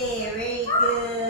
Very good.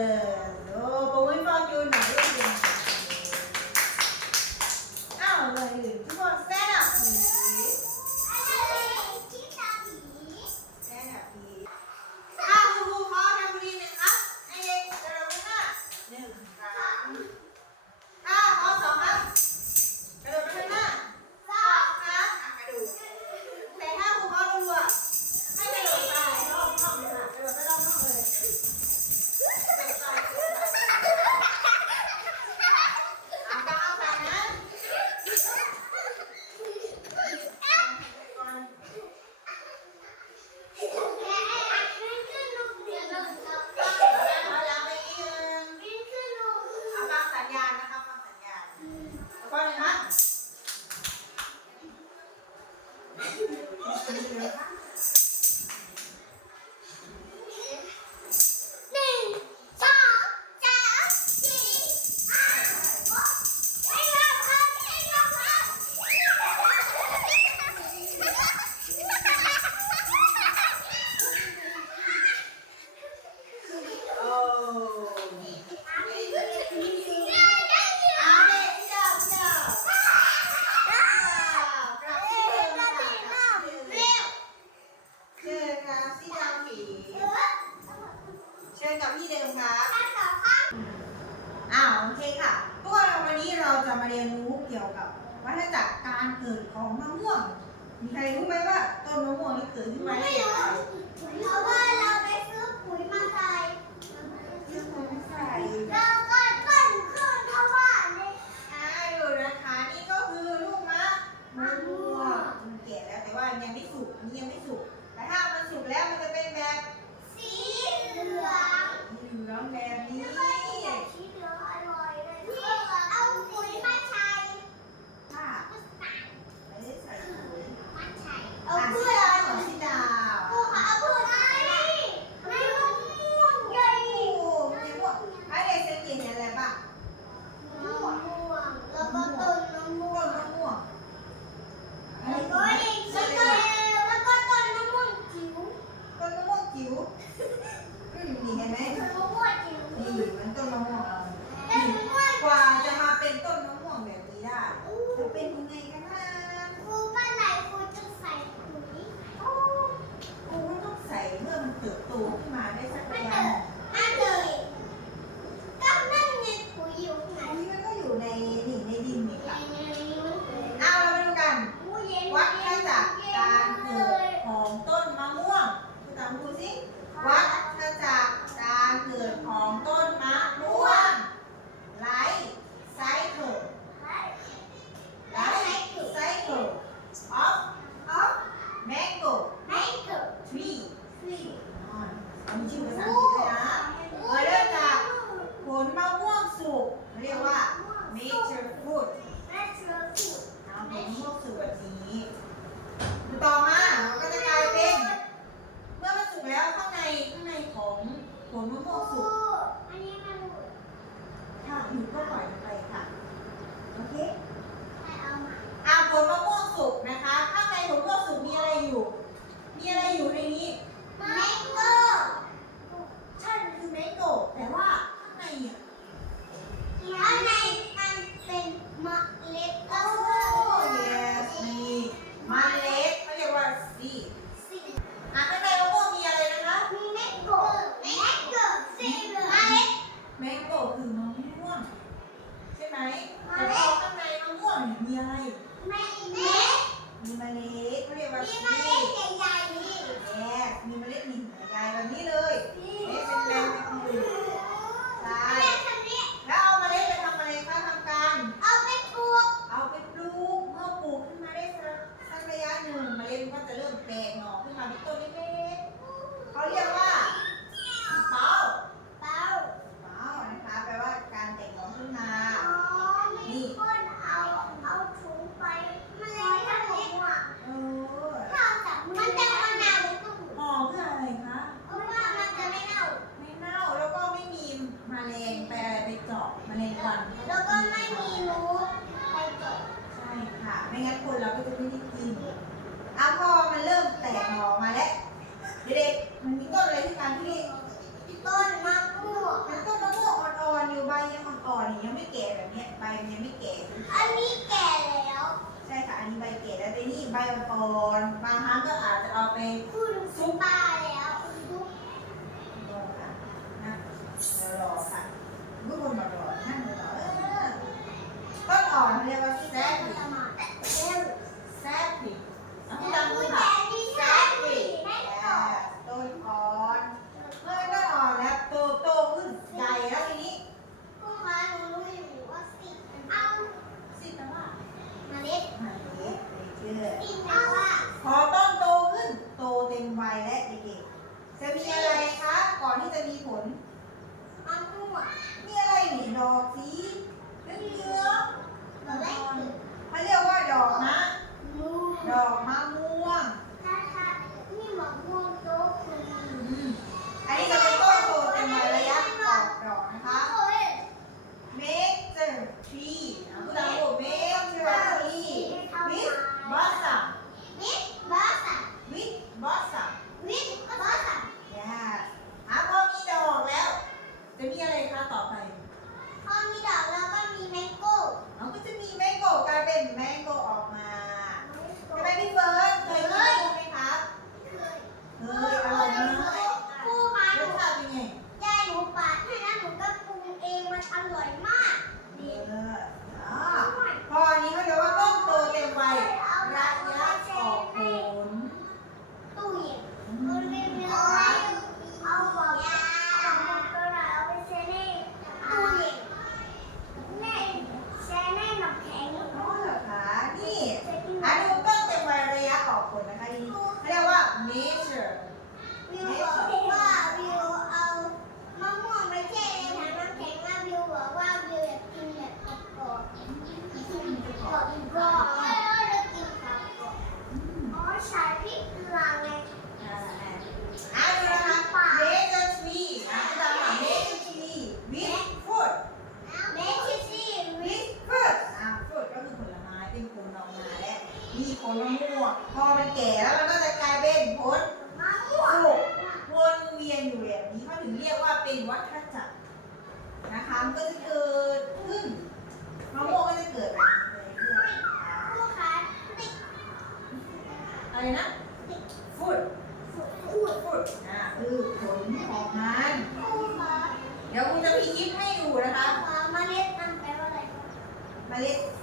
แล้วก็ไม่มีรูทไปจบใช่ค่ะ ไม่งั้นคนเราก็จะไม่ได้กินอะพอมันเริ่มแตกหน่อมาแล้วเด็กๆมันมีต้นอะไรที่การที่ต้นมะม่วงมันต้นมะม่วงอ่อนๆอยู่ใบยังอ่อนๆยังไม่แก่แบบเนี้ยใบยังไม่แก่อันนี้แก่แล้วใช่ค่ะอันนี้ใบแก่แล้วแต่นี่ใบอ่อนบางครั้งก็อาจจะเอาไปซุปปลาแล้วรอค่ะรอค่ะทุกคนมารอนั่งรอ Come on, have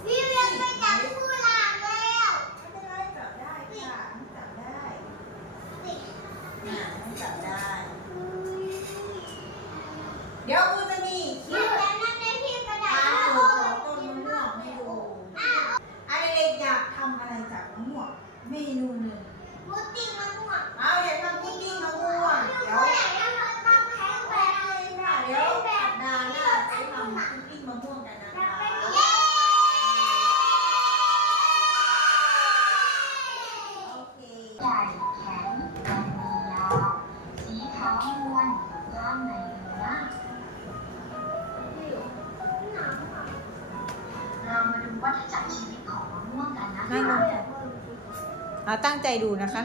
We will be เอาตั้งใจดูนะคะ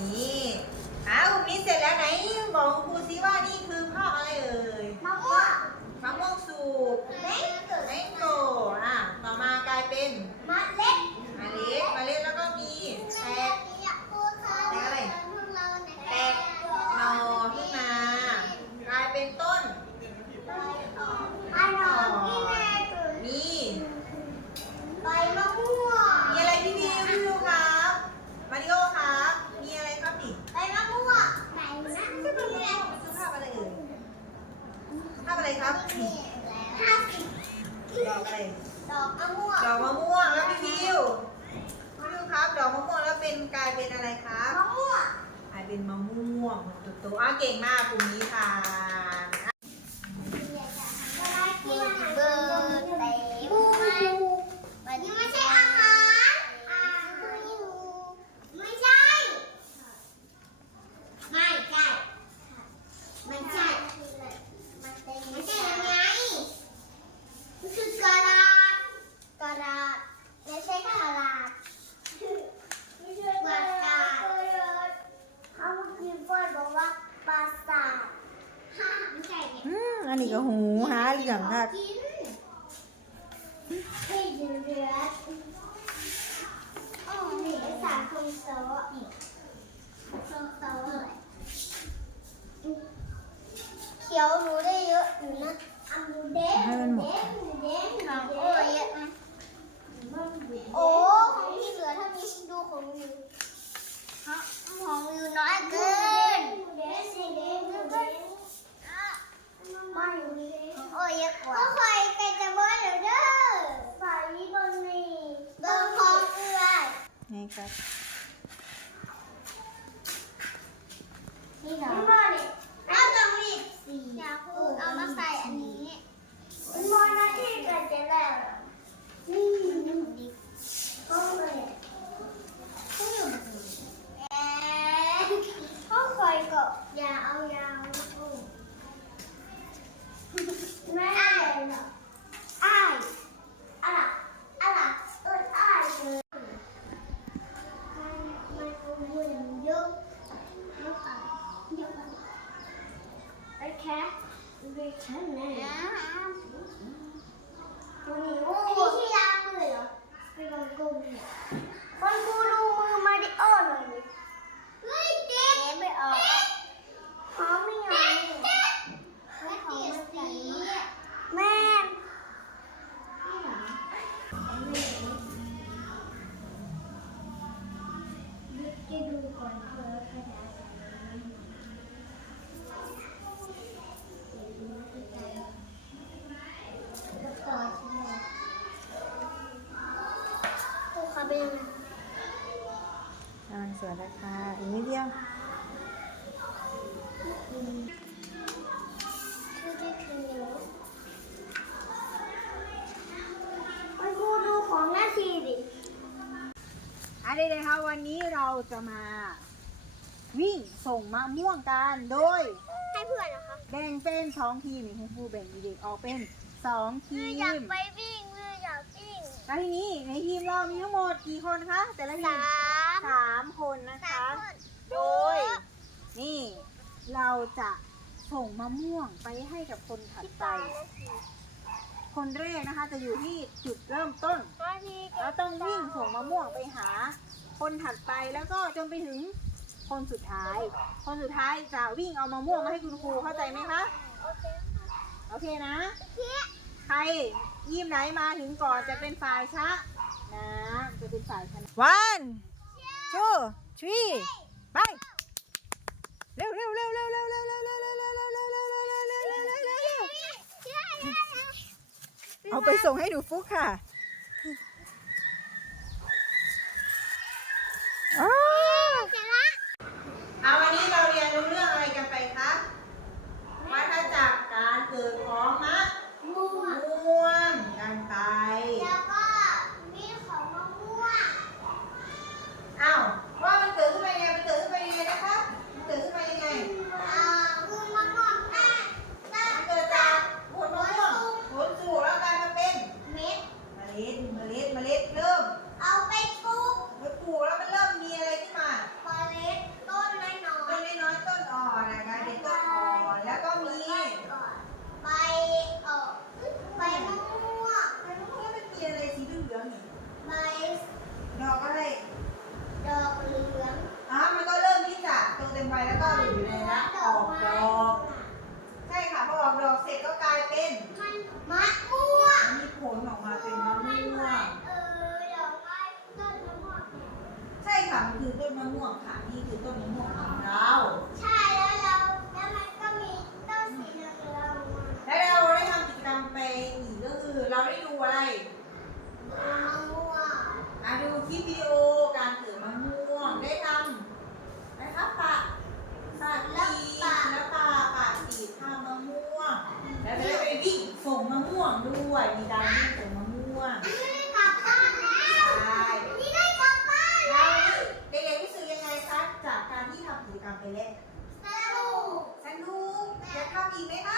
นี่อ้าวนี้เสร็จแล้วไหนบอกครูซิว่านี่คือภาพอะไรเอ่ยมะม่วงมะม่วงสูบแมงโกแมงโกอะต่อมากลายเป็นมะเล็ด อะไร ดอกมะม่วงดอกมะม่วงแล้วพี่พิวพี่พิวครับ ดอกมะม่วงแล้วเป็นกลายเป็นอะไรครับมะม่วงกลายเป็นมะม่วงตัวโตอะเก่งมากกลุ่มนี้ค่ะี่ก็หูหาเหลี่ยงคักเขียวหนูได้เยอะอยู่นะอันนูเด้น ก็คอยเป็นจะบ่อยเด้อขอยี่บนนี่บนพอเกลือนี่ครับนี่นะ กำลังสวยราคาอีกนิดเดียวคือที่คือมันครูดูของหน้าทีดิอะเด็กๆคะวันนี้เราจะมา วิ่งส่งมะม่วงกันโดย ให้เพื่อนนะคะแบ่งเป็นสองทีมนี่คุณครูแบ่งเด็กๆออกเป็นสองทีมือม อยากไปวิ่งมืออยากวิ่งแล้วทีนี้ในทีมเรามีทั้งหมดกี่คนคะ แต่ละทีสามม สามคนนะสาคะมคนโดย นี่เราจะส่งมะม่วงไปให้กับคนถัดที่ไปปลายนาทีคนแรกนะคะจะอยู่ที่จุดเริ่มต้นนาทีแล้วต้องวิ่งส่งมะม่วงไปหา คนถัดไปแล้วก็จนไปถึงคนสุดท้าย คนสุดท้ายจะวิ่งเอามะม่วงมาให้คุณครูเข้าใจไหมคะ โอเคโอเคนะเพี้ยใครยีมไหนมาถึงก่อนจะเป็นฝ่ายชนะนะ จะเป็นฝ่ายชนะ one two three ไป เร็วเร็วเร็วเร็วเร็วเร็วเร็วเร็วเร็วเร็วเร็วเร็วเร็วเร็วเร็วเร็วเร็วเร็วเร็วเอาไปส่งให้หนูฟุกค่ะอ้าเอาวันนี้เราเรียนรู้เรื่องอะไรกันไปคะวัฏจักรการเกิดของมะ Natal คือต้นมะม่วงค่ะ นี่คือต้นมะม่วงของเรา y ve a